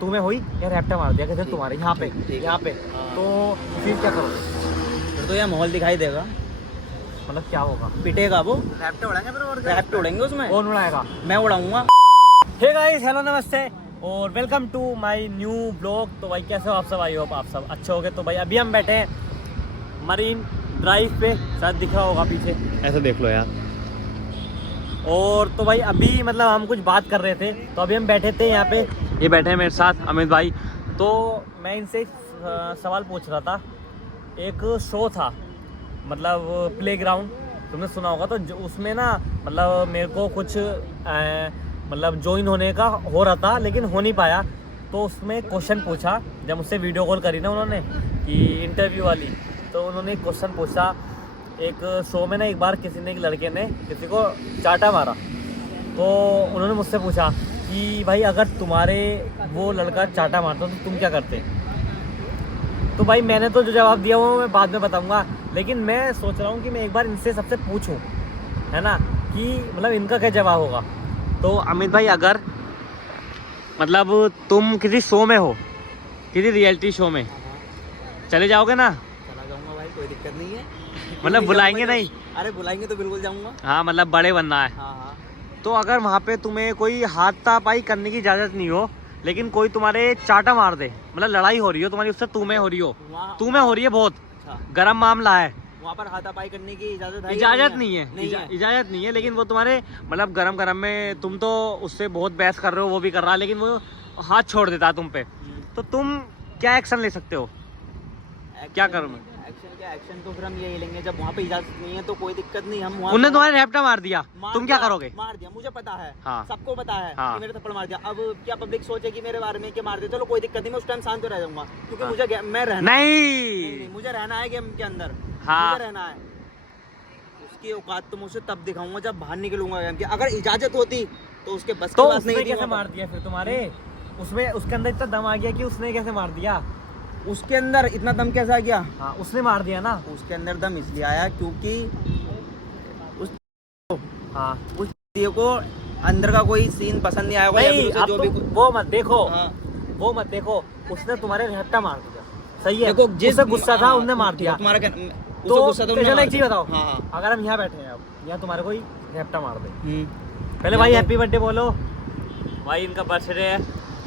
तुम्हें हुई या रैप्टा मार दिया कहते तुम्हारे यहाँ पे तो फिर क्या करोगे? फिर तो यहाँ माहौल दिखाई देगा, मतलब क्या होगा? पिटेगा वो, रैप्टे उड़ाएंगे फिर और रैप्ट उड़ेंगे उसमें। कौन उड़ाएगा? मैं उड़ाऊंगा। हे गाइस, हेलो नमस्ते और welcome to my new blog. तो भाई कैसे हो आप सब? आई होप आप सब अच्छे होगे। तो भाई अभी हम बैठे हैं मरीन ड्राइव पे, शायद दिख रहा होगा पीछे, ऐसे देख लो यार। और तो भाई अभी मतलब हम कुछ बात कर रहे थे, तो अभी हम बैठे थे यहाँ पे, ये बैठे हैं मेरे साथ अमित भाई। तो मैं इनसे एक सवाल पूछ रहा था। एक शो था मतलब प्लेग्राउंड, तुमने सुना होगा, तो उसमें ना मतलब मेरे को कुछ मतलब ज्वाइन होने का हो रहा था लेकिन हो नहीं पाया। तो उसमें क्वेश्चन पूछा, जब मुझसे वीडियो कॉल करी ना उन्होंने कि इंटरव्यू वाली, तो उन्होंने एक क्वेश्चन पूछा। एक शो में ना एक बार किसी ने, एक लड़के ने किसी को चाटा मारा, तो उन्होंने मुझसे पूछा कि भाई अगर तुम्हारे वो लड़का चाटा मारता तो तुम क्या करते? तो भाई मैंने तो जो जवाब दिया वो मैं बाद में बताऊंगा, लेकिन मैं सोच रहा हूँ कि मैं एक बार इनसे सबसे पूछूं, है ना, कि मतलब इनका क्या जवाब होगा। तो अमित भाई, अगर मतलब तुम किसी शो में हो, किसी रियलिटी शो में, चले जाओगे ना? चला जाऊंगा भाई, कोई दिक्कत नहीं है। मतलब बुलाएंगे नहीं? अरे बुलाएंगे तो बिल्कुल जाऊंगा। हाँ, मतलब बड़े बनना है। हाँ। तो अगर वहाँ पे तुम्हें कोई हाथापाई करने की इजाज़त नहीं हो, लेकिन कोई तुम्हारे चाटा मार दे, मतलब लड़ाई हो रही हो तुम्हारी उससे, तुम्हें हो रही हो, तुम्हें हो रही है, बहुत गर्म मामला है, वहाँ पर हाथापाई करने की इजाजत है? इजाज़त नहीं है, इजाज़त नहीं है, लेकिन वो तुम्हारे मतलब गरम में, तुम तो उससे बहुत बहस कर रहे हो, वो भी कर रहा है, लेकिन वो हाथ छोड़ देता है तुम पे, तो तुम क्या एक्शन ले सकते हो? क्या करूँ मैं? एक्शन तो फिर हम यही लेंगे, जब वहाँ पे इजाजत नहीं है तो कोई दिक्कत नहीं। हम वहाँ उन्होंने तुम्हारे रैप्टा मार दिया, तुम क्या करोगे? मार दिया, मुझे पता है। हाँ। सबको पता है हाँ। कि मेरे थप्पड़ मार दिया। अब क्या पब्लिक सोचे कि मेरे बारे में क्या मार दिया, चलो कोई दिक्कत नहीं, मैं उस टाइम शांत रह जाऊंगा, क्योंकि हाँ। मुझे मैं रहना नहीं, मुझे रहना है गेम के अंदर। हाँ। मुझे रहना है। उसकी औकात तो मुझे तब दिखाऊंगा जब बाहर निकलूंगा गेम के। अगर इजाजत होती तो उसके बस की बात नहीं थी। कैसे मार दिया फिर तुम्हारे? उसमें उसके अंदर इतना दम आ गया कि उसने कैसे मार दिया? उसके अंदर इतना दम कैसा आ गया? हाँ, उसने मार दिया ना। उसके अंदर दम इसलिए आया क्योंकि उस को अंदर का कोई सीन पसंद नहीं आया होगा, या फिर उसे जो भी वो मत देखो। हाँ। वो मत देखो, उसने तुम्हारे रैप्टा मार दिया, सही है। देखो, जिससे गुस्सा था उनने मार दिया। तुम्हारा तो गुस्सा था, चलो एक चीज बताओ। हाँ। अगर हम यहाँ बैठे हैं, अब यहाँ तुम्हारे कोई रैप्टा मार दे, पहले भाई हैप्पी बर्थडे बोलो, भाई इनका बर्थडे है,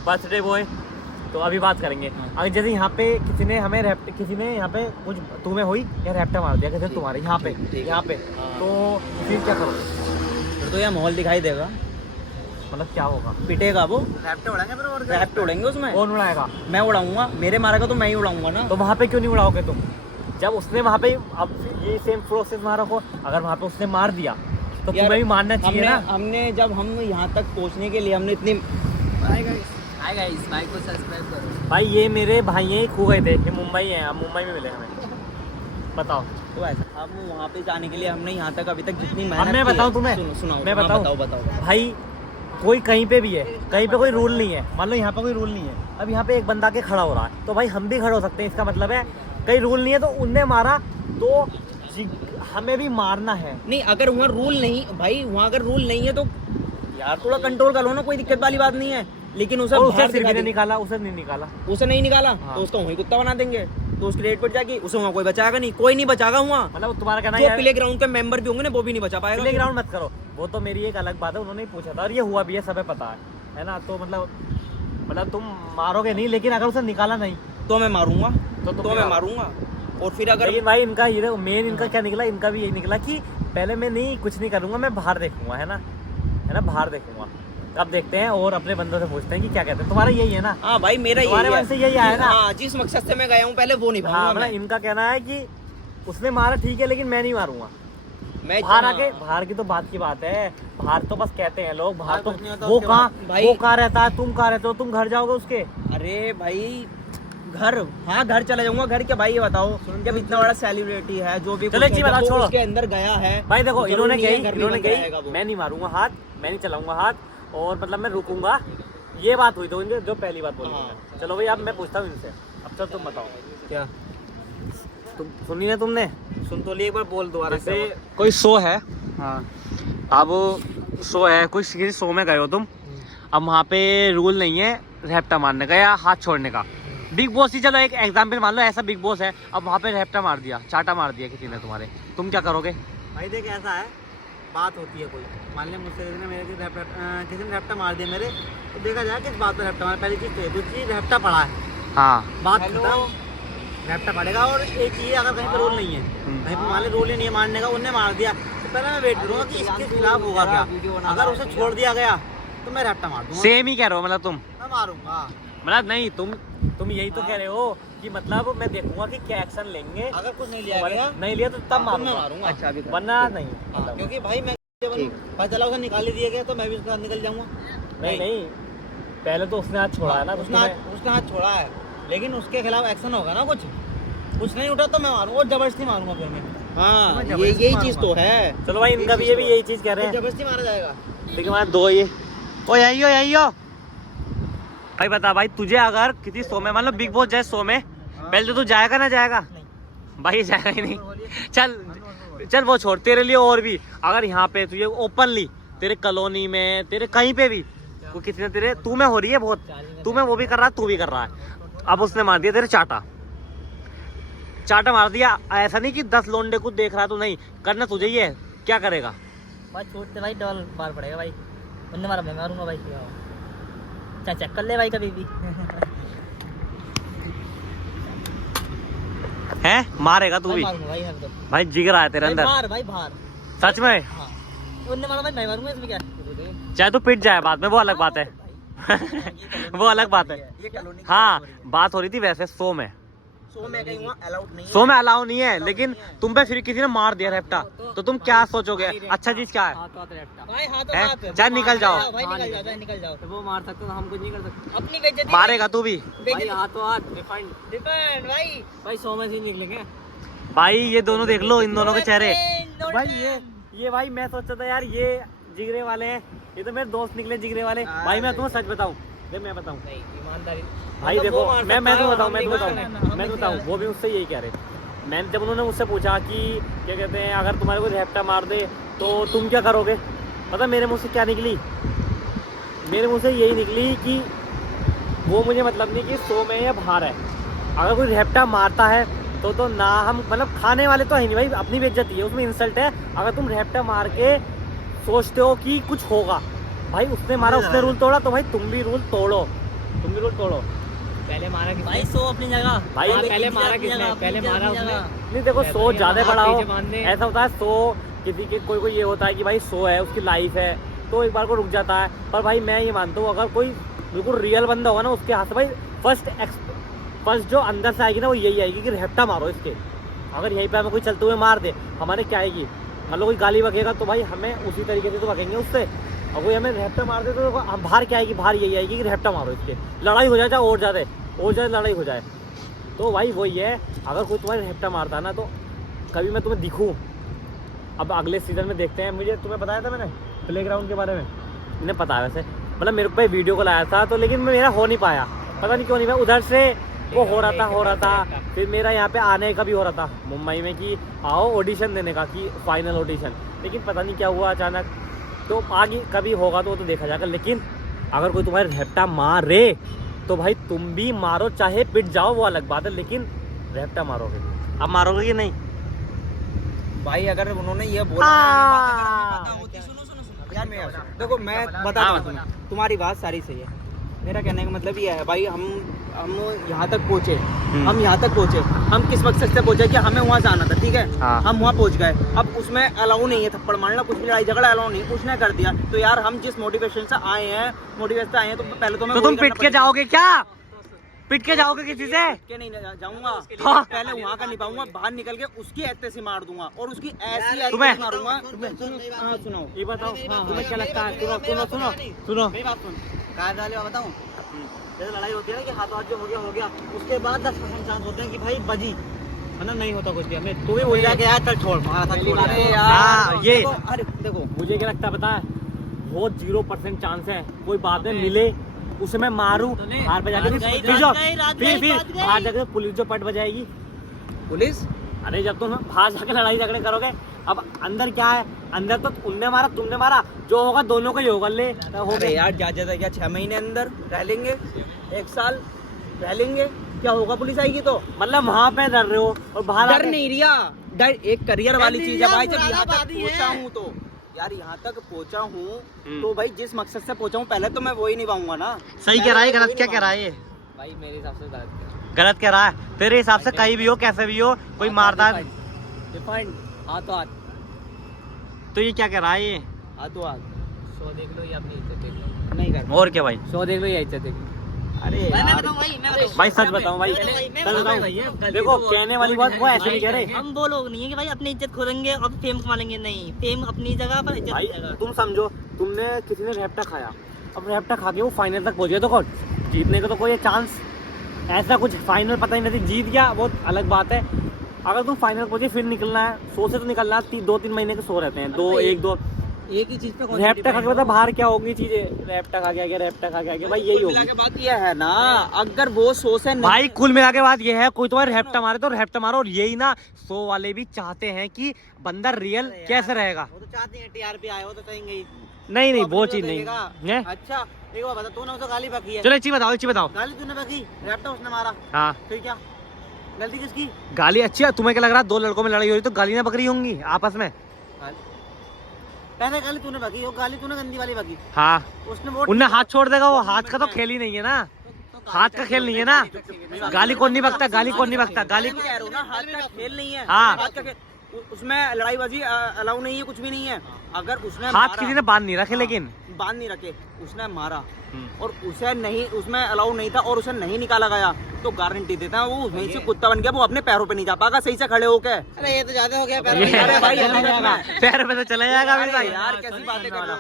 बर्थडे बॉय, तो अभी बात करेंगे। अगर जैसे यहाँ पे किसी ने यहाँ पे कुछ तुम्हें हुई या रैप्टा मार दिया कहते तुम्हारे यहाँ पे, तो फिर क्या करोगे? फिर तो यहाँ माहौल दिखाई देगा, मतलब क्या होगा? पिटेगा वो, रैप्टे उड़ाएंगे फिर और रैप्ट उड़ेंगे उसमें। कौन उड़ाएगा? मैं उड़ाऊंगा। मेरे मारेगा तो मैं ही उड़ाऊंगा ना। तो वहाँ पे क्यों नहीं उड़ाओगे तुम? जब उसने वहाँ पे, अब ये सेम प्रोसेस मारा को, अगर वहाँ पे उसने मार दिया तो तुम्हें भी मारना चाहिए ना। हमने जब हम यहाँ तक पहुँचने के लिए हमने इतनी हाय गाइस, भाई को सब्सक्राइब करो। भाई ये मेरे भाई यही खो गए थे, ये मुंबई है, हम मुंबई में मिले हमें। बताओ। तो ऐसा हम वहाँ पे जाने के लिए हमने यहाँ तक अभी तक जितनी अब मेहनत मैं बताऊँ तुम्हें, मैं बताऊँ भाई, कोई कहीं पे भी है, कहीं पे कोई रूल नहीं है, मान लो यहाँ पे कोई रूल नहीं है, अब यहाँ पे एक बंदा के खड़ा हो रहा है, तो भाई हम भी खड़े हो सकते हैं। इसका मतलब है कहीं रूल नहीं है, तो उनने मारा तो हमें भी मारना है। नहीं, अगर वहाँ रूल नहीं, भाई वहाँ अगर रूल नहीं है तो यार थोड़ा कंट्रोल कर लो ना, कोई दिक्कत वाली बात नहीं है। लेकिन उसे नहीं निकाला, उसे नहीं निकाला, हाँ। तो उसको वहीं कुत्ता बना देंगे, तो उसकी रेट पड़ जाएगी, उसे वहाँ कोई बचाएगा नहीं, कोई नहीं बचाएगा वहाँ। मतलब तुम्हारा कहना है प्ले ग्राउंड के मेंबर भी होंगे ना, वो भी नहीं बचा पाएगा। प्ले ग्राउंड मत करो, वो तो मेरी एक अलग बात है, उन्होंने पूछा था और ये हुआ भी है, सबे पता है ना। तो मतलब तुम मारोगे नहीं, लेकिन अगर उसे निकाला नहीं तो मैं मारूंगा, तो मैं मारूंगा। और फिर अगर लेकिन भाई इनका ये मेन, इनका क्या निकला, इनका भी यही निकला कि पहले मैं नहीं, कुछ नहीं करूंगा, मैं बाहर देखूंगा, है ना, बाहर देखूंगा। अब देखते हैं और अपने बंदों से पूछते हैं कि क्या कहते हैं। तुम्हारा यही है ना? हाँ भाई, मेरा तुम्हारे मन से यही आया ना? हाँ, जिस मकसद से मैं गया हूँ पहले वो निभाऊंगा। मतलब इनका कहना है कि उसने मारा ठीक है, लेकिन मैं नहीं मारूंगा। मैं बाहर की तो बात की बात है, बाहर तो बस कहते हैं लोग, बाहर तो वो कहाँ रहता है, तुम कहाँ रहते हो, तुम घर जाओगे उसके? अरे भाई घर, हाँ घर चला जाऊंगा। घर क्या भाई, ये बताओ, जब इतना बड़ा सेलिब्रिटी है, जो भी चलो एक चीज बताओ, छोड़ो, उसके अंदर गया है भाई देखो, इन्होंने कही मैं नहीं मारूंगा हाथ, मैं नहीं चलाऊंगा हाथ, और मतलब मैं रुकूंगा, ये बात हुई तो इनसे जो पहली बात बोली। हाँ। चलो भाई, अब मैं पूछता हूँ इनसे, अब चल तुम बताओ क्या तुम सुनी ना, तुमने सुन तो लिए, एक बार बोल दोबारा से। कोई शो है, हाँ, अब शो है, कोई किसी शो में गए हो तुम, अब वहाँ पे रूल नहीं है रैप्टा मारने का या हाथ छोड़ने का। बिग बॉस ही, चलो एक एग्जाम्पल मान लो, ऐसा बिग बॉस है, अब वहाँ पे रैप्टा मार दिया, चाटा मार दिया किसी ने तुम्हारे, तुम क्या करोगे? भाई देख ऐसा है, बात होती है कोई, मान लिया मुझसे किसी ने रैप्टा मार दिया मेरे, तो देखा जाए किस बात पर रैप्टा मारा। पहली चीज़ तो ये, दूसरी रैप्टा पड़ा है, हाँ बात खत्म, रैप्टा पड़ेगा। और एक ये अगर कहीं पर रोल नहीं है, कहीं पर मान लो रोल ही नहीं है मारने का, उनने मार दिया, तो पहले मैं वेट करूँगा कि इसके खिलाफ होगा क्या। अगर उसे छोड़ दिया गया तो मैं रैप्टा मार दूंगा। सेम ही कह रहे हो मतलब तुम? मैं मारूंगा। मतलब नहीं, तुम यही तो कह रहे हो कि मतलब मैं देखूंगा कि क्या एक्शन लेंगे, अगर कुछ नहीं लिया गया, नहीं लिया तो तब मैं मारूंगा। मारूंगा। अच्छा भी वरना नहीं, हाँ, क्योंकि भाई मैं पता चला उसे निकाल ही दिया गया तो मैं भी उसके साथ निकल जाऊंगा। नहीं, पहले तो उसने हाथ छोड़ा है ना, तो उसने हाथ छोड़ा है, लेकिन उसके खिलाफ एक्शन होगा ना, कुछ नहीं उठा तो मैं मारूंगा, जबरदस्ती मारूंगा फिर मैं। हाँ, यही चीज तो है। चलो भाई, इनका भी ये भी यही चीज कह रहे हैं, जबरदस्ती मारा जाएगा। लेकिन हमारे दो ये ओ यही हो भाई। बता भाई, तुझे अगर किसी शो में, मतलब बिग बॉस जाए शो में, पहले तो तू जाएगा ना? जाएगा भाई, जाएगा ही नहीं। चल वो छोड़, तेरे लिए और भी, अगर यहाँ पे तुझे ओपनली तेरे कॉलोनी में, तेरे कहीं पे भी वो किसी ने तेरे तू में हो रही है बहुत, तू में वो भी कर रहा है, तू भी कर रहा है, अब उसने मार दिया तेरे चाटा मार दिया, ऐसा नहीं कि 10 लोंडे को देख रहा, तो नहीं करना तुझे ही है, क्या करेगा भाई? छोड़ते भाई, डबल मार पड़ेगा भाई, उनने मारा मैं मारूंगा भाई। चाहे चेक कर ले भाई कभी भी। है मारेगा तू भी? मारूंगा भाई, हम तो भाई जिगर आया तेरे अंदर बाहर भाई, बाहर सच में। हाँ, उनने मारा भाई, मैं मारूंगा, इसमें क्या? चाहे तो पिट जाए बाद में, वो अलग बात है। वो अलग बात है। ये कॉलोनी हाँ, बात हो रही थी वैसे शो में कहीं वहाँ अलाउड नहीं है। शो में अलाउ नहीं है, लेकिन तुम पे फिर किसी ने मार दिया रैप्टा, तो तुम क्या सोचोगे? अच्छा चीज क्या है? भाई हाथ हैं? हाथ चाहे निकल जाओ, भाई, निकल जाओ। वो मार सकते तो हम कुछ नहीं कर सकते। अपनी बेइज्जती मारेगा तू भी हाथों हाथ डिफाइंड डिपेंड भाई। 100 में से ही निकलेंगे। भाई। ये दोनों देख लो, इन दोनों के चेहरे भाई। ये भाई मैं सोचा था यार ये जिगरे वाले हैं, ये तो मेरे दोस्त निकले जिगरे वाले। भाई मैं तुम्हें सच बताऊं, मैं बताऊं ईमानदारी भाई, देखो मैं तुम्हें बताऊं, वो भी मुझसे यही कह रहे। मैंने जब उन्होंने मुझसे पूछा कि क्या कहते हैं, अगर तुम्हारे को रैप्टा मार दे तो तुम क्या करोगे, पता मेरे मुंह से क्या निकली? मेरे मुंह से यही निकली कि वो मुझे मतलब नहीं कि शो में या बाहर है, अगर कोई रैप्टा मारता है तो ना हम, मतलब खाने वाले तो है नहीं भाई, अपनी बेइज्जती है, उसमें इंसल्ट है। अगर तुम रैप्टा मार के सोचते हो कि कुछ होगा, भाई उसने मारा, उसने रूल तोड़ा, तो भाई तुम भी रूल तोड़ो। पहले मारा कि भाई 100 अपनी जगह भाई पहले मारा किसने? पहले मारा उसने। नहीं देखो, शो ज्यादा बड़ा हो, मारने। ऐसा होता है शो किसी के, कोई ये होता है कि भाई शो है, उसकी लाइफ है, तो एक बार को रुक जाता है। पर भाई मैं ये मानता हूँ, अगर कोई बिल्कुल रियल बंदा होगा ना, उसके हाथ से भाई फर्स्ट जो अंदर से आएगी ना, वो यही आएगी कि रैप्टा मारो इसके। अगर यहीं पे हमें कोई चलते हुए मार दे, हमारे क्या आएगी? मतलब कोई गाली बकेगा तो भाई हमें उसी तरीके से तो बकेंगे उससे, और कोई हमें रैप्टा मार दे तो हम बाहर क्या आएगी? बाहर यही आएगी कि रैप्टा मारो इसके, लड़ाई हो जाए, चाहे और ज़्यादा लड़ाई हो जाए। तो भाई वही है, अगर कोई तुम्हारे रैप्टा मारता है ना, तो कभी मैं तुम्हें दिखूँ, अब अगले सीजन में देखते हैं। मुझे तुम्हें बताया था मैंने प्लेग्राउंड के बारे में, इन्हें पता है वैसे, मतलब मेरे को वीडियो को लाया था, तो लेकिन मेरा हो नहीं पाया, पता नहीं क्यों नहीं। मैं उधर से वो हो रहा था, फिर मेरा यहाँ पे आने का भी हो रहा था मुंबई में कि आओ ऑडिशन देने का, कि फाइनल ऑडिशन, लेकिन पता नहीं क्या हुआ अचानक। तो आगे कभी होगा तो वो तो देखा जाएगा, लेकिन अगर कोई तुम्हारे रैप्टा मारे तो भाई तुम भी मारो, चाहे पिट जाओ वो अलग बात है, लेकिन रैप्टा मारोगे। अब मारोगे कि नहीं भाई? अगर उन्होंने ये बोला यार, देखो मैं बता रहा हूँ, तुम्हारी बात सारी सही है। मेरा कहने का मतलब ये है भाई, हम यहाँ तक पहुँचे, हम किस मकसद से पहुँचे कि हमें वहाँ जाना था, ठीक है? हाँ। हम वहाँ पहुँच गए, अब उसमें अलाउ नहीं है थप्पड़ मारना, कुछ भी लड़ाई झगड़ा अलाउ नहीं, उसने कर दिया। तो यार हम जिस मोटिवेशन से आए हैं, तो पहले तो तो तुम पिट के जाओगे क्या? पिट के जाओगे किसी से? के नहीं जाऊंगा, हाँ। पहले वहाँ का निभाऊंगा, बाहर निकल के उसकी ऐसे से मार दूंगा, और उसकी ऐसी तुम्हें? मारूंगा। हाँ सुनाओ, ये बताओ, हाँ, तुम्हें क्या लगता है? सुनो मेरी बात सुन, काय वाले बताऊँ, जैसे लड़ाई होती है ना कि हाथों हाथ जो हो गया, उसके बाद 10% चांस होते हैं कि भाई बजी, है ना, नहीं होता कुछ भी। हमें तू भी बोल जाके यार चल छोड़, हमारा साथ छोड़। अरे यार, हाँ, ये अरे देखो मुझे क्या लगता है पता है, बहुत 0% चांस है कोई बात में मिले, उसे मैं मारूं, बाहर पे जाके फिर बाहर जाके पुलिस जो पट बजाएगी। पुलिस, अरे जब तुम बाहर जाके लड़ाई झगड़े करोगे, अब अंदर क्या है, अंदर तो उनने मारा तुमने मारा, जो होगा दोनों का ही होगा। ले हो अरे गया। यार ज्यादा क्या 6 महीने अंदर रह लेंगे, 1 साल रह लेंगे, क्या होगा पुलिस आएगी तो? मतलब वहाँ पे डर रहे हो और बाहर डर आके- नहीं रिया, डर एक करियर वाली नहीं चीज है रिया, भाई। जब पुराना यहाँ तक बात ही है। पहुंचा हूँ तो यार, यहाँ तक पहुंचा हूँ तो भाई जिस मकसद से पहुंचा हूँ पहले तो मैं वही निभाऊंगा ना। सही कह रहा है, गलत क्या कह रहा है ये? भाई मेरे हिसाब से गलत कह रहा है तेरे हिसाब से। कहीं भी हो कैसे भी हो, कोई मारता है डिफाइंड हाथों हाथ, तो ये क्या कह रहा है ये? हाथों हाथ 100 देख लो या अपनी इज्जत देख लो। नहीं कर। और क्या भाई? 100 देख लो या इज्जत देख लो। अरे मैं यार, बताऊं भाई, मैं बताऊं भाई सच बताऊं भाई, मैं सच बताऊं बताऊं। भाई, देखो कहने वाली बात वो ऐसे नहीं कह रहे हम वो लोग नहीं है कि भाई अपनी इज्जत खोलेंगे और फेम कमा लेंगे, नहीं, फेम अपनी जगह पर, इज्जत भाई। अपनी जगह। तुम समझो, तुमने किसी ने रैप्टा खाया, अब रैप्टा खा के वो फाइनल तक पहुंच गया, तो कौन जीतने का तो कोई चांस ऐसा कुछ फाइनल पता ही नहीं, जीत गया वो अलग बात है। अगर तुम फाइनल पहुंचे फिर निकलना है, 100 से तो निकलना है, 2-3 महीने के 100 रहते हैं, 2-1-2। एक ही चीज पे कौन रैप्टा खा के मतलब बाहर क्या होगी चीजें, रैप्टा खा के आ गया, रैप्टा खा के आ गया, भाई यही होगी। के बात ये है ना, अगर वो 100 से नहीं, भाई कुल मिला के बात ये है, कोई तुम्हारे रैप्टा मारे तो रैप्टा मारो, और यही ना 100 वाले भी चाहते हैं कि बंदा रियल कैसे रहेगा। वो तो चाहते हैं टीआरपी आए, वो तो चाहेंगे ही। नहीं नहीं तो वो अपनी चीज तो नहीं देखेगा। है। अच्छा एक बात बता, तूने उसे गाली बकी है, चलो एक चीज बताओ। गाली तूने बकी, रैप्टा उसने मारा, हाँ फिर क्या गलती किसकी? गाली अच्छी है, तुम्हें क्या लग रहा है 2 लड़कों में लड़ाई हो रही तो गाली ना बकरी होंगी आपस में? पहले गाली तूने बकी, वो गाली तूने गंदी वाली बकी, हाँ उसने वो उनने हाथ छोड़ देगा, वो हाथ का तो खेल ही नहीं है ना, हाथ का खेल नहीं है ना। गाली कौन नहीं बकता, गाली कौन नहीं बकता, गाली कह रहा हूँ ना, हाथ का खेल नहीं है। हाँ। हाथ का खेल, उसमें लड़ाईबाजी अलाउ नहीं है, कुछ भी नहीं है। अगर उसने हाथ मारा- किसी ने बांध नहीं रखे, हाँ, लेकिन बांध नहीं रखे, उसने मारा और उसे नहीं, उसमें अलाउ नहीं था और उसे नहीं निकाला गया, तो गारंटी देता है वो वहीं से कुत्ता बन गया, वो अपने पैरों पे नहीं जा पाएगा सही से खड़े होके। अरे ये तो ज्यादा हो गया पैरों पे। अरे भाई पैर पे तो चला जाएगा अभी भाई। यार कैसी बातें कर रहे हो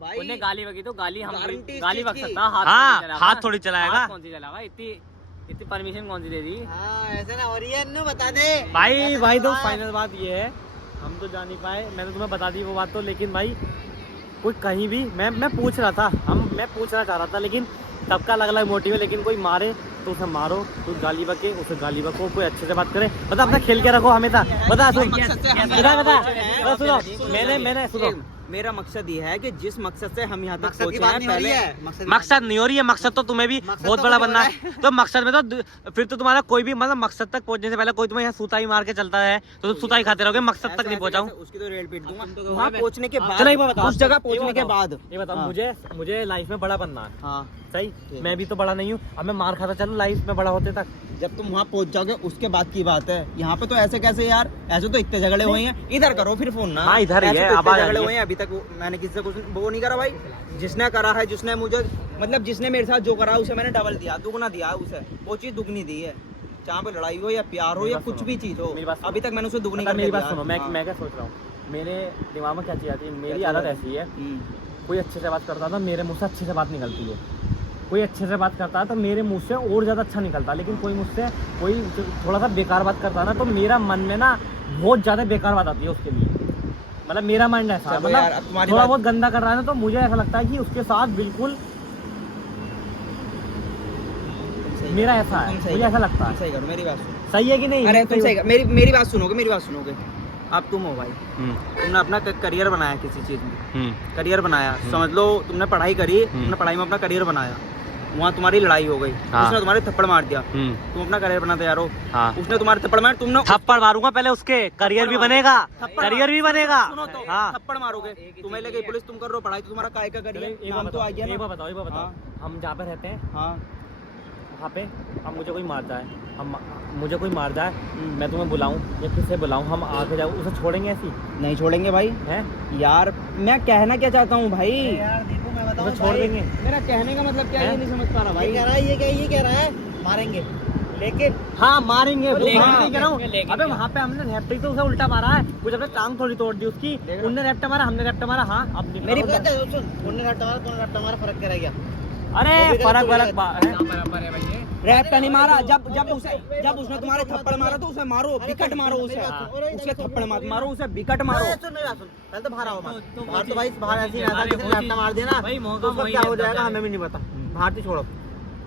भाई? उन्हें गाली बकी तो गाली हम गारंटी इस गाली चीज बक की। सकता, हाथ हाँ, कौन सी चलाएगा? हाथ थोड़ी चलाएगा। हाथ कौन सी चलाएगा? इतनी परमिशन कौन सी दे दी? हाँ ऐसा ना हो रही है, इन्हें बता दे भाई तो फाइनल बात ये है, हम तो जान नहीं पाए, मैंने तुम्हें बता दी वो बात तो, लेकिन भाई कोई कहीं भी मैं पूछ रहा था, मैं पूछना चाह रहा था, लेकिन सबका अलग अलग मोटिव है। लेकिन कोई मारे तो उसे मारो, तो गाली बके उसे गाली बको, कोई अच्छे से बात करे, मतलब अपना खेल के रखो हमेशा। बता सुन सुनो, मैंने सुनो, मेरा मकसद ये है कि जिस मकसद से हम यहाँ तक पहुंचे हैं, पहले मकसद नहीं हो रही है, मकसद तो तुम्हें भी मकसद बहुत तो बड़ा मुझे बनना हो है, तो मकसद में तो फिर तो तुम्हारा कोई भी मतलब मकसद तक पहुंचने से पहले कोई तुम्हें यहाँ सूताई मार के चलता है तो तुम सूताई खाते रहोगे, मकसद तक नहीं पहुंचाऊं। उसकी तो रेल पीट दूंगा वहाँ पहुंचने के बाद, चलो एक बात बताओ, उस जगह पहुंचने के बाद। ये बताओ हाँ। मुझे लाइफ में बड़ा बनना है, हाँ सही, मैं भी तो बड़ा नहीं हूँ, अब मैं मार खाता चलूं लाइफ में बड़ा होते तक। जब तुम वहाँ पहुंच जाओगे उसके बाद की बात है, यहाँ पे तो ऐसे कैसे यार, ऐसे तो इतने झगड़े हुए हैं, इधर करो फिर फोन ना। हाँ, इधर ही ऐसे है, तो आवाज इतने आ रही झगड़े है। हुए हैं, अभी तक मैंने किसी से कुछ वो नहीं करा भाई। जिसने करा है, जिसने मुझे मतलब जिसने मेरे साथ जो करा उसे मैंने डबल दिया, दुगना दिया उसे, वो चीज दुगनी दी है। जहाँ पे लड़ाई हो या प्यार हो या कुछ भी चीज हो, मेरी बात सुनो। अभी तक मैंने उसे दुगनी मतलब कर मेरी दिया। बात सुनो, हाँ। मैं क्या सोच रहा हूँ, मेरे दिमाग में क्या चीज आती है, मेरी क्या आदत चीज़ ऐसी है, हम्म। कोई अच्छे से बात करता था मेरे मुंह से अच्छे से बात निकलती है, कोई अच्छे से बात करता है तो मेरे मुंह से और ज़्यादा अच्छा निकलता, लेकिन कोई मुझसे कोई थोड़ा सा बेकार बात करता है ना, तो मेरा मन में ना बहुत ज़्यादा बेकार बात आती है उसके लिए, मतलब मेरा माइंड ऐसा है, चलो यार, अब मतलब तुम्हारी थोड़ा बात- बहुत गंदा कर रहा है ना, तो मुझे ऐसा लगता है कि उसके साथ बिल्कुल मेरा ऐसा है, मुझे ऐसा लगता है। सही करो, मेरी बात सुनो। सही है कि नहीं? अरे तुम सही मेरी बात सुनोगे, मेरी बात सुनोगे। अब तुम हो भाई, तुमने अपना करियर बनाया किसी चीज में, करियर बनाया, समझ लो तुमने पढ़ाई करी, तुमने पढ़ाई में अपना करियर बनाया, वहाँ तुम्हारी लड़ाई हो गई, हाँ। उसने तुम्हारे थप्पड़ मार दिया, तुम अपना करियर बनाते यार हो, हाँ, उसने तुम्हारे थप्पड़ मार, तुमने थप्पड़ मारूंगा पहले, उसके करियर भी बनेगा, करियर भी बनेगा। सुनो तो, हाँ, थप्पड़ मारोगे, तुम्हें लगे पुलिस, तुम कर रहे हो पढ़ाई, तो तुम्हारा काय का करियर नाम तो आ गया ना। एक बात बताओ, हम जहाँ पे रहते हैं हाँ वहाँ पे अब मुझे कोई मार जाए, मुझे कोई मार जाए, मैं तुम्हें बुलाऊं या किसे बुलाऊं, हम आके जाओ उसे छोड़ेंगे ऐसी नहीं छोड़ेंगे भाई। हैं? यार मैं कहना क्या चाहता हूँ भाई, यार देखो मैं उसे छोड़ देंगे? मेरा कहने का मतलब क्या है, हैं? ये नहीं समझ पा रहा भाई। ये कह रहा है मारेंगे, लेकिन हाँ मारेंगे, वो लेकिन- मैं नहीं कह रहा हूँ। लेकिन अबे क्या? वहाँ पे हमने रैप्टा ही तो उसे उल्टा मारा है, कुछ अपने टांग थोड़ी तोड़ दी उसकी, उनने रैप्टा मारा हमने रैप्टा मारा। हाँ अब मेरी निकालो। बात सुन, उन्होंने रट्टा मारा, तूने रट्टा मारा, फर्क क्या रह गया? अरे फर्क फर्क है। बराबर है भाई ये। रैप्टा नहीं मारा, जब उसने तुम्हारे थप्पड़ मारा तो उसे मारो, विकट मारो उसे, उसके थप्पड़ मत मारो, उसे विकट मारो। पहले तो बाहर आओ मत, बाहर तो भाई बाहर ऐसे ही रहता है, किसी ने रट्टा मार दिया ना भाई मौका तो उसका वही क्या हो रहता जाएगा है। हमें भी नहीं पता। बाहर तो छोड़ो,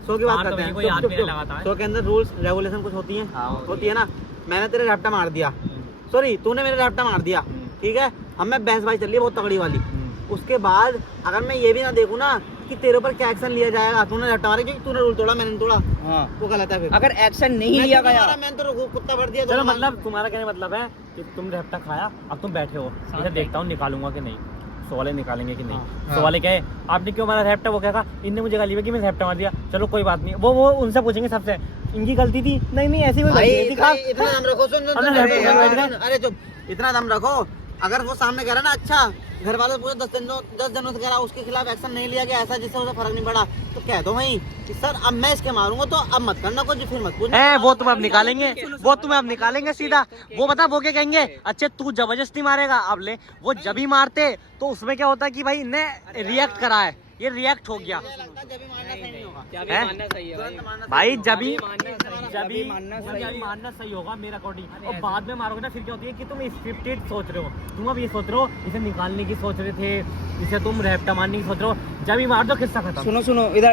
सो की बात बाहर तो करते हैं। कोई हाथ भी नहीं लगाता है। सो के अंदर रूल्स रेगुलेशन कुछ होती है, हाँ, होती है ना। मैंने तेरे रट्टा मार दिया, सॉरी तूने मेरे रट्टा मार दिया, ठीक है, हमें बहसबाजी चल रही है बहुत तगड़ी वाली। उसके बाद अगर मैं ये भी ना देखूँ ना कि तेरे ऊपर क्या एक्शन लिया जाएगा, तूने रट्टा मारा क्योंकि तूने रूल तोड़ा, मैंने नहीं तोड़ा, हाँ वो गलत है। फिर अगर एक्शन नहीं लिया गया, मैंने तो कुत्ता भर दिया। चलो मतलब तुम्हारा कहने मतलब है कि तुम रेप्टा खाया, अब तुम बैठे हो, इसे देखता हूँ निकालूंगा कि नहीं, सवाले निकालेंगे कि नहीं। सवाले क्या है, आपने क्यों मारा रेप्टा, वो क्या कहा, इनने मुझे गाली कि मैंने रेप्टा मार दिया। चलो कोई बात नहीं, वो उनसे पूछेंगे सबसे, इनकी गलती थी, नहीं ऐसी कोई गलती नहीं थी। इतना दम रखो, सुन, अरे चुप, इतना दम रखो। अगर वो सामने कह रहा ना अच्छा, घर वालों पूछे 10 जनों से कह रहा, उसके खिलाफ एक्शन नहीं लिया गया ऐसा जिससे उसे फर्क नहीं पड़ा, तो कह दो वहीं कि सर अब मैं इसके मारूंगा, तो अब मत करना कुछ, फिर मत पूछना। वो तुम्हें अब निकालेंगे, वो तुम्हें अब निकालेंगे सीधा। वो बता वो क्या कहेंगे, अच्छा तू जबरदस्ती मारेगा, अब ले। वो जब ही मारते तो उसमें क्या होता है कि भाई इनने रिएक्ट करा है, ये रिएक्ट हो गया भाई, जब मानना सही होगा मेरा अकॉर्डिंग। और बाद में मारोगे ना फिर क्या होती है कि तुम स्क्रिप्टेड सोच रहे हो, तुम अब ये सोच रहे हो इसे निकालने की सोच रहे थे, इसे तुम रेप्टा मारने की सोच रहे हो, जब ही मार दो किस्सा खत्म। सुनो इधर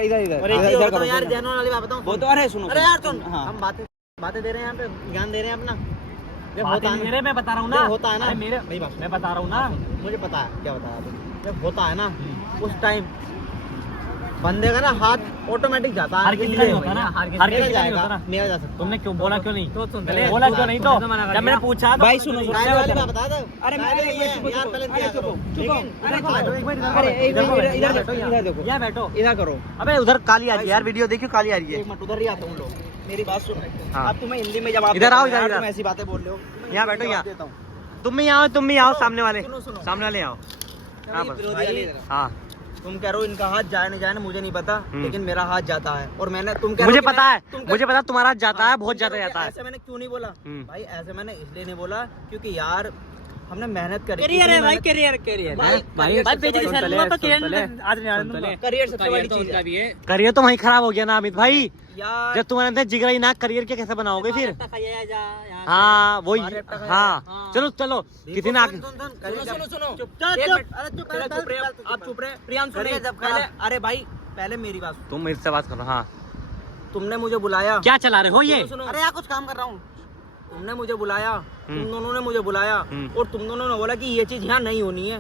यार जहनों वाली बात बताऊं, वो तो अरे सुनो, अरे यार सुन, हाँ। हम बातें दे रहे हैं यहाँ पे, ज्ञान दे रहे हैं अपना। मेरे मैं बता रहा हूँ ना, होता है ना, मेरे मैं बता रहा हूँ ना, मुझे पता है क्या बताया आपने। जब होता है ना उस टाइम बंदे का ना हाथ ऑटोमेटिक जाता है, हर किसी का नहीं होता ना, हर किसी का नहीं जाएगा, होता ना। मेरा जा सकता। तुमने क्यों बोला, क्यों नहीं बोला, क्यों नहीं? तो जब मैंने पूछा भाई सुनो, गाय वाली बात बता दो। अरे यार पहले दिया करो। इधर देखो, यहाँ बैठो, इधर करो। अबे उधर काली आ रही है यार, वीडियो देखियो काली आ रही है। एक मिनट उधर ही आते हैं लोग, मेरी बात सुनो, हाँ। अब तुम्हें हिंदी में जवाब इधर आओ, देता हूं, इधर। तुम ऐसी बातें बोल रहे हो, यहाँ बैठो, यहाँ। देता हूं। तुम भी आओ सामने वाले, सुनो। सामने वाले आओ। हाँ बस। भाई, हाँ तुम कह रहे हो इनका हाथ जाए नहीं जाए ना मुझे नहीं पता, लेकिन मेरा हाथ जाता है। और मैंने तुम कह रहे मुझे हो कि पता है, तुम मुझे पता तुम्हारा हाथ जाता है, बहुत तुम ज्यादा कह रहे हो जाता कि है। ऐसे मैंने क्यों नहीं बोला भाई, ऐसे मैंने इसलिए नहीं बोला क्योंकि यार हमने मेहनत करी। करियर है भाई, करियर भाई करियर सबसे बड़ी चीज है करियर तो वहीं खराब हो गया ना अमित भाई, यार। जब तुम्हारे अंदर जिगरा ही ना, करियर क्या कैसे बनाओगे फिर? हाँ वही, हाँ चलो किसी ने सुनो चुप आप चुप रहे प्रियांशु नहीं, पहले अरे भाई पहले मेरी बात सुनो। तुम मेरे से बात करो। हाँ तुमने मुझे बुलाया, क्या चला रहे हो ये? सुनो, अरे यार कुछ काम कर रहा हूँ। तुमने मुझे बुलाया, तुम दोनों ने मुझे बुलाया और तुम दोनों ने बोला कि ये चीज यहाँ नहीं होनी है,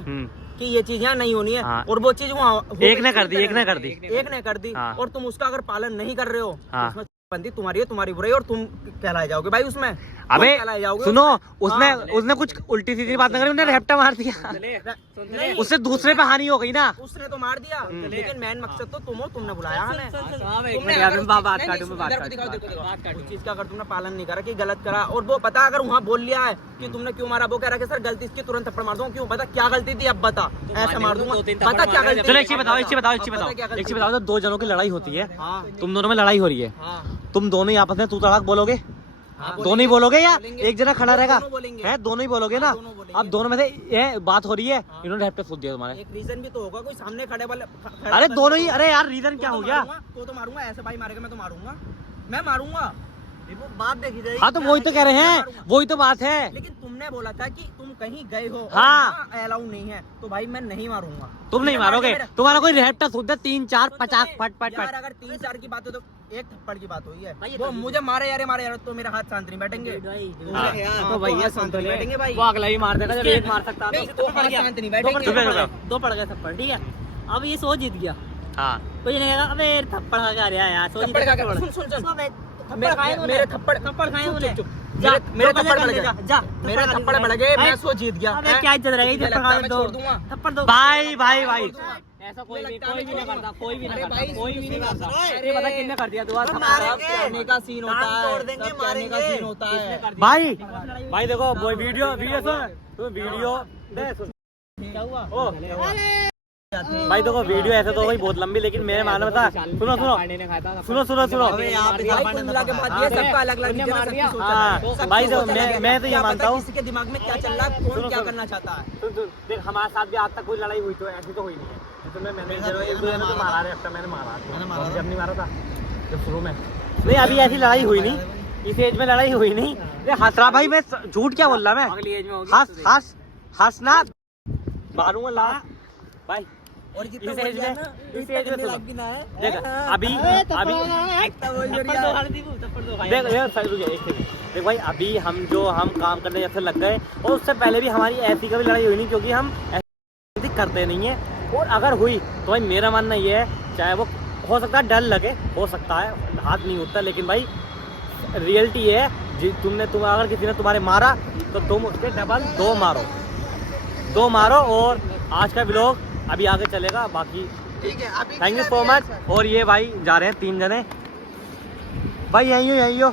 कि ये चीज यहाँ नहीं होनी है, हाँ। और वो चीज वहाँ एक ने कर दी, एक ने कर दी, एक ने कर दी, हाँ। और तुम उसका अगर पालन नहीं कर रहे हो हाँ। तो उसमें बंदी तुम्हारी है, तुम्हारी बुराई, और तुम कहलाए जाओगे भाई उसमें। अबे तुम कहलाए जाओगे सुनो, उसमें। उसने कुछ उल्टी सीधी बात नहीं करी, उन्हें रेप्टा मार दिया, नहीं, उससे दूसरे पे हानि हो गई ना। उसने तो मार दिया, लेकिन मेन मकसद तो तुम हो, तुमने बुलाया हमें। उस चीज का अगर तुमने पालन नहीं करा कि गलत करा, और वो पता अगर वहाँ बोल लिया है कि तुमने क्यों मारा, वो कह रहा है कि सर गलती इसकी, तुरंत थप्पड़ मार दूंगा। क्यों? बता क्या गलती थी, अब बता, ऐसा मार दूंगा, बता क्या गलती। चलो एक चीज बताओ, तो 2 जनों की लड़ाई होती है, हाँ तुम दोनों में लड़ाई हो रही है, हाँ तुम दोनों ही आपस में तू तड़ाक बोलोगे? हाँ, दोनों ही बोलोगे या बोलेंगे। एक जना खड़ा रहेगा? दोनों बोलेंगे। है दोनों ही बोलोगे ना? दोनों बोलेंगे। अब दोनों में से ये बात हो रही है, इन्होंने रेप्टा सूद दिया तुम्हारे। एक रीजन भी तो होगा, कोई सामने खड़े वाले अरे दोनों ही, अरे यार रीजन क्या हो गया? तो मारूंगा, ऐसे भाई मारेगा मैं तो मारूंगा, मैं मारूंगा। वो बात देखी जाएगी। हाँ तो वही तो कह रहे हैं, वही तो बात है। लेकिन तुमने बोला था कि तुम कहीं गए हो, हाँ। अलाउ नहीं है, तो भाई मैं नहीं मारूंगा। तुम नहीं मारोगे, तुम्हारा कोई रेप्टा सूद है 3 4 50 फट फट यार फट। अगर 3-4 की बात हो तो एक थप्पड़ की बात हुई है, वो मुझे मारे यार तो मेरा हाथ शांत नहीं बैठेंगे। हाँ। तो भैया शांत नहीं बैठेंगे भाई, वो अगला ही मार देगा जब एक मार सकता नहीं, तो हाथ शांत नहीं बैठेंगे। दो पड़ गए थप्पड़, ठीक है। अब ये सो जीत गया, हाँ कोई नहीं कहेगा अबे थप्पड़ खा के आ रहा है यार, सो थप्पड़ खा के सुन थप्पड़ खाए मेरे थप्पड़ खाए उन्होंने। मेरे थप्पड़ बढ़ गए, जा मेरे थप्पड़ बढ़ गए, मैं सो जीत गया। अबे क्या इज्जत रहेगी, मुझे थप्पड़ लगता है खा मैं दो, छोड़ दूंगा। थप्पड़ दो भाई ऐसा कोई भी नहीं करता, कोई भी नहीं अरे करता, भाई, कोई भी नहीं करता। अरे अरे पता किसने कर दिया दुआ, हम मारेंगे। करने का सीन होता कान है, तोड़ देंगे, सब करने का मारेंगे। सीन होता है। भाई देखो वो वीडियो सुन, तू वीडियो क्या हुआ? ओ भाई देखो वीडियो ऐसे तो भाई बहुत लंबी, लेकिन मेरे मानना बता, सुनो अबे यहाँ पे भाई कुल मिला के बात ये सबका अलग-अलग रीजन है, सबकी सोच हाँ, अलग है। सबकी भाई तो सोच अलग है। मैं तो ये क्या मानता पता हूँ, किसी के दिमाग में क्या चल रहा है, कौन क्या करना चाहता है। सुन देख हमारे साथ भी आज तक कोई लड़ाई हुई तो ऐसी तो हुई नहीं है। तो मैंने एक दो जने तो मारा है, अब मैंने मारा, जब नहीं मारा था जब शुरू में, नहीं अभी ऐसी लड़ाई हुई नहीं, इस एज में लड़ाई हुई नहीं। हंस रहा भाई, मैं झूठ क्या बोल रहा मैं? अगली एज में होगी। हंस ना मारूंगा ला भाई, और जितना इस बोल एज दिया में ना, इस इतना एज में करने सुनो। लायक भी ना है। देख अभी इतना बोल देख दिया। देख भाई अभी हम काम करने जैसे लग गए और उससे पहले भी हमारी ऐसी कभी लड़ाई हुई नहीं क्योंकि हम ऐसी करते नहीं है। और अगर हुई तो भाई मेरा मानना ये है चाहे वो हो सकता है डर लगे, हो सकता है हाथ नहीं उठता, लेकिन भाई रियलिटी है तुम अगर किसी ने तुम्हारे मारा तो तुम उसके डबल दो मारो। और आज का व्लॉग अभी आगे चलेगा बाकी। ठीक है, अभी थैंक यू सो मच। और ये भाई जा रहे हैं 3 जने भाई, यही हो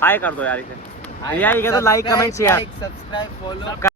हाय कर दो यार इसे, यही कह दो like comment share subscribe follow